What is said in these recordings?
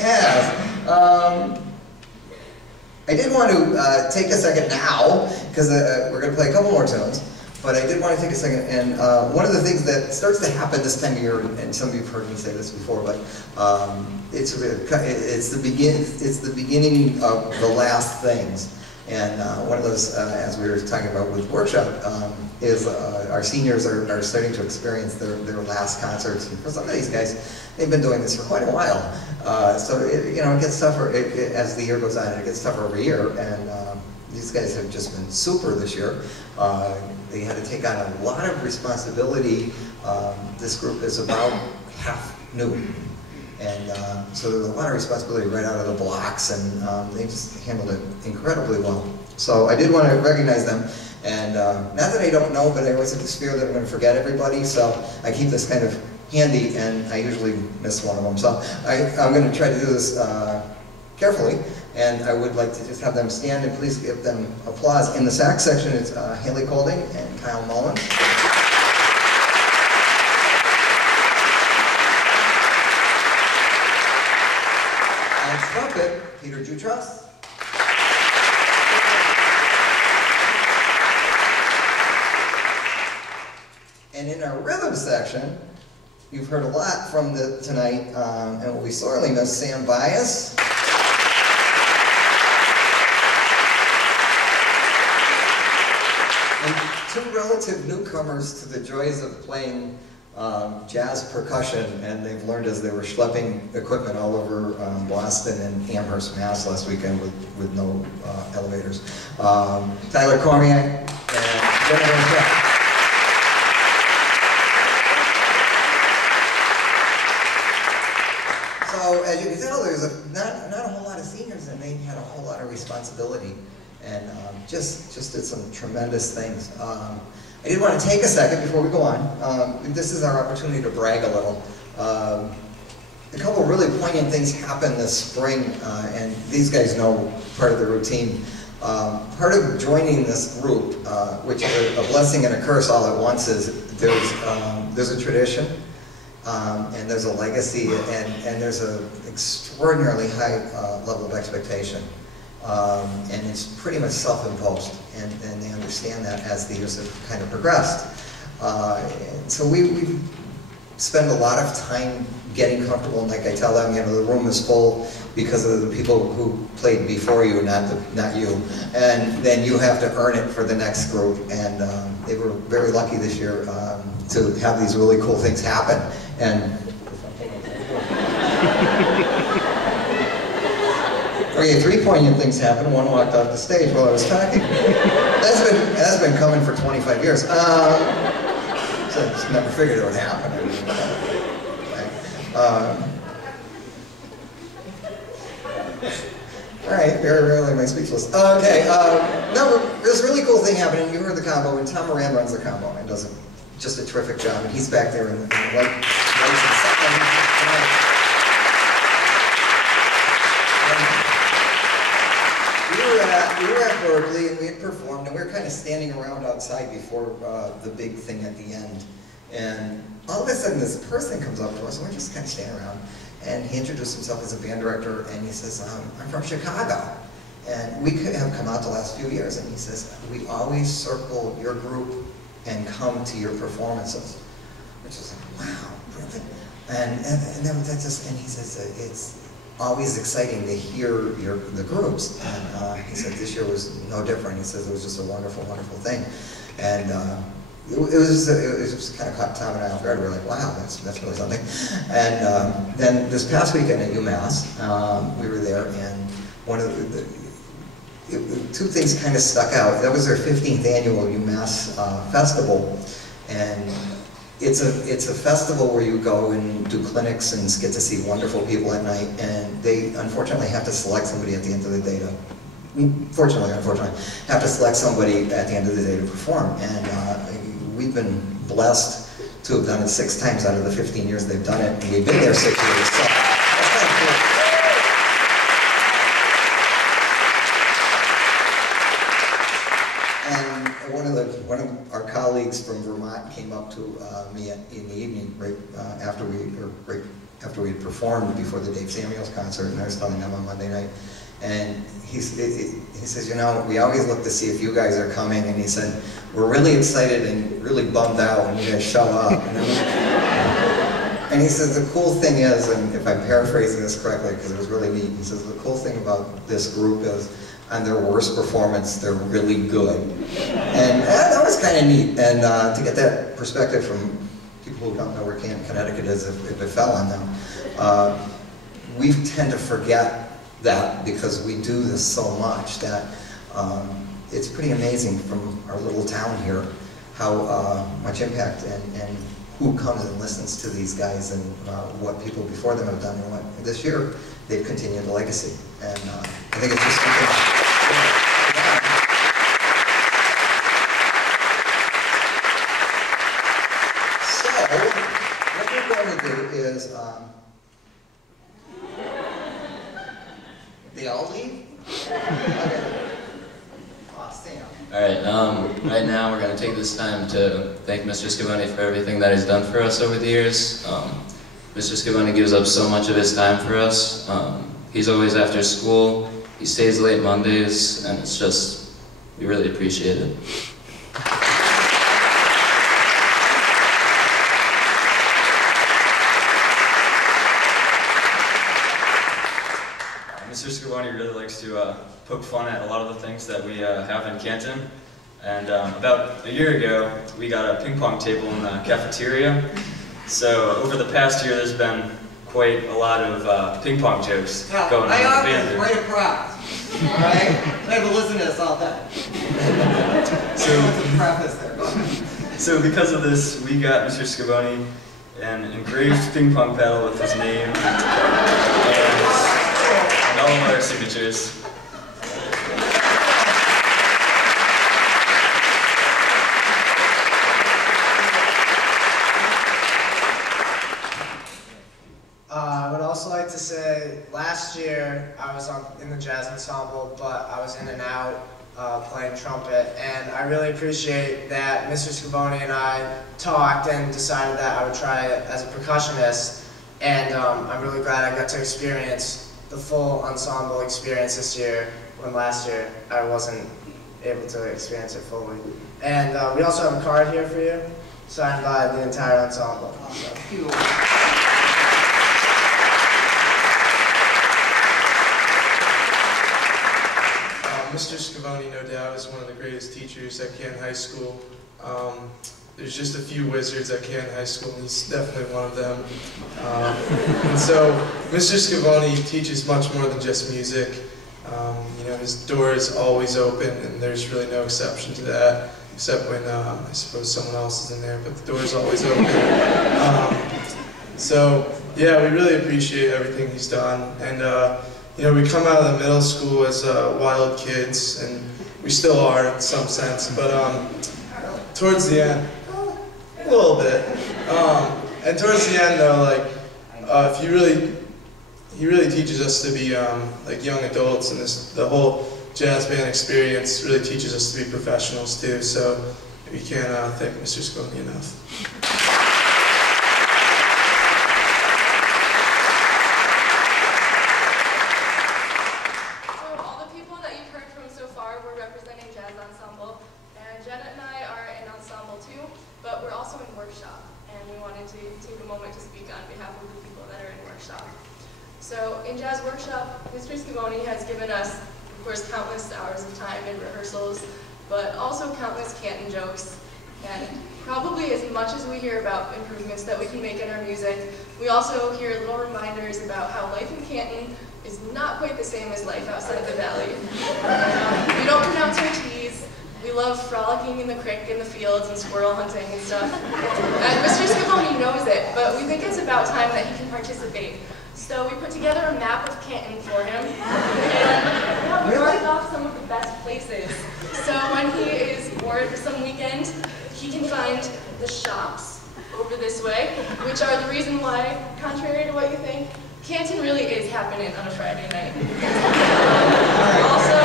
has. I did want to take a second now, because we're going to play a couple more tunes, but I did want to take a second, and one of the things that starts to happen this time of year, and some of you have heard me say this before, but it's the beginning of the last things. And one of those, as we were talking about with workshop, is our seniors are starting to experience their last concerts. And for some of these guys, they've been doing this for quite a while. So it gets tougher as the year goes on. It gets tougher every year. And these guys have just been super this year. They had to take on a lot of responsibility. This group is about half new. And so there's a lot of responsibility right out of the blocks, and they just handled it incredibly well. So I did want to recognize them, and not that I don't know, but I always have this fear that I'm going to forget everybody, so I keep this kind of handy, and I usually miss one of them. So I'm going to try to do this carefully, and I would like to just have them stand, and please give them applause. In the sax section, it's Haley Colding and Kyle Mullen. Trumpet, Peter Jutras. And in our rhythm section, you've heard a lot from tonight, and what we sorely miss, Sam Bias. And two relative newcomers to the joys of playing jazz percussion, and they've learned as they were schlepping equipment all over Boston and Amherst, Mass. Last weekend with no elevators. Tyler Cormier and Jennifer. So as you can tell, there's not a whole lot of seniors, and they had a whole lot of responsibility, and just did some tremendous things. I did want to take a second before we go on. This is our opportunity to brag a little. A couple really poignant things happened this spring, and these guys know part of the routine. Part of joining this group, which is a blessing and a curse all at once, is there's a tradition, and there's a legacy, and there's an extraordinarily high level of expectation. And it's pretty much self-imposed, and they understand that as the years have kind of progressed. And so we spend a lot of time getting comfortable, and like I tell them, the room is full because of the people who played before you, not you. And then you have to earn it for the next group, and they were very lucky this year to have these really cool things happen. And okay, three poignant things happened. One walked off the stage while I was talking. That's been coming for 25 years. So I just never figured it would happen. All right, very rarely am I speechless. Okay, no, this really cool thing happened, and you heard the combo, and Tom Moran runs the combo and does just a terrific job, and he's back there in the lights and sound. We were at Berkeley, and we had performed, and we were kind of standing around outside before the big thing at the end. And all of a sudden, this person comes up to us, and we're just kind of standing around. And he introduced himself as a band director, and he says, I'm from Chicago. And we could have come out the last few years, and he says, we always circle your group and come to your performances. Which is like, wow, really? And then that just, and he says, it's always exciting to hear the groups, and he said this year was no different. He says it was just a wonderful, wonderful thing, and it was just kind of caught Tom and I off guard. We were like, wow, that's really something. And then this past weekend at UMass, we were there, and one of the two things kind of stuck out. That was their 15th annual UMass festival, and it's a festival where you go and do clinics and get to see wonderful people at night, and they unfortunately have to select somebody at the end of the day unfortunately, have to select somebody at the end of the day to perform. And we've been blessed to have done it 6 times out of the 15 years they've done it, and we've been there 6 years. So that's kind of cool. One of our colleagues from Vermont came up to me in the evening, right after we, or right after we'd performed before the Dave Samuels concert, and I was telling them on Monday night, and he says, you know, we always look to see if you guys are coming, and he said, we're really excited and really bummed out when you guys show up. And he says, the cool thing is, and if I'm paraphrasing this correctly, because it was really neat, he says, the cool thing about this group is, on their worst performance, they're really good. And that was kind of neat, and to get that perspective from people who don't know where Canton, Connecticut is, if it fell on them. We tend to forget that because we do this so much that it's pretty amazing from our little town here how much impact and who comes and listens to these guys and what people before them have done, and what this year they've continued the legacy. And I think it's just something. What we're going to do is, they all leave? Okay. Oh, Sam. Alright, right now we're going to take this time to thank Mr. Scavone for everything that he's done for us over the years. Mr. Scavone gives up so much of his time for us. He's always after school, he stays late Mondays, and it's just, we really appreciate it. Mr. Scavone really likes to poke fun at a lot of the things that we have in Canton. And about a year ago, we got a ping pong table in the cafeteria. So over the past year, there's been quite a lot of ping pong jokes going on in the band. Right across, all right? I have to listen to this all day. So because of this, we got Mr. Scavone an engraved ping pong paddle with his name and all of our signatures. I would also like to say, last year I was in the jazz ensemble, but I was in and out playing trumpet, and I really appreciate that Mr. Scavone and I talked and decided that I would try it as a percussionist, and I'm really glad I got to experience the full ensemble experience this year, when last year I wasn't able to experience it fully. And we also have a card here for you, signed by the entire ensemble. Mr. Scavone, no doubt, is one of the greatest teachers at Canton High School. There's just a few wizards at Canton High School, and he's definitely one of them. And so, Mr. Scavone teaches much more than just music. You know, his door is always open, and there's really no exception to that, except when I suppose someone else is in there, but the door is always open. So, yeah, we really appreciate everything he's done. And you know, we come out of the middle school as wild kids, and we still are in some sense, but towards the end, a little bit. And towards the end though, like, he really teaches us to be like young adults, and the whole jazz band experience really teaches us to be professionals too, so we can't thank Mr. Scavone enough. So in Jazz Workshop, Mr. Scavone has given us, of course, countless hours of time in rehearsals, but also countless Canton jokes. And probably as much as we hear about improvements that we can make in our music, we also hear little reminders about how life in Canton is not quite the same as life outside the valley. We don't pronounce our T's. We love frolicking in the creek, in the fields, and squirrel hunting and stuff. And Mr. Scavone knows it, but we think it's about time that he can participate. So we put together a map of Canton for him, and we marked off some of the best places. So when he is bored for some weekend, he can find the shops over this way, which are the reason why, contrary to what you think, Canton really is happening on a Friday night. Also,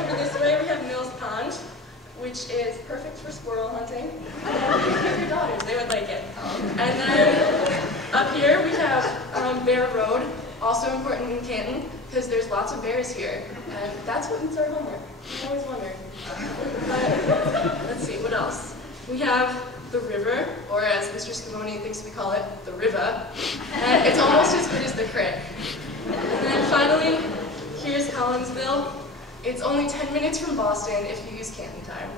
over this way we have Mills Pond, which is perfect for squirrel hunting. And you can take your daughters, they would like it. And then up here we have also important in Canton because there's lots of bears here, and that's what eats our homework. I always wonder. But let's see, what else? We have the river, or as Mr. Scavone thinks we call it, the river, and it's almost as good as the crick. And then finally, here's Collinsville. It's only 10 minutes from Boston if you use Canton time.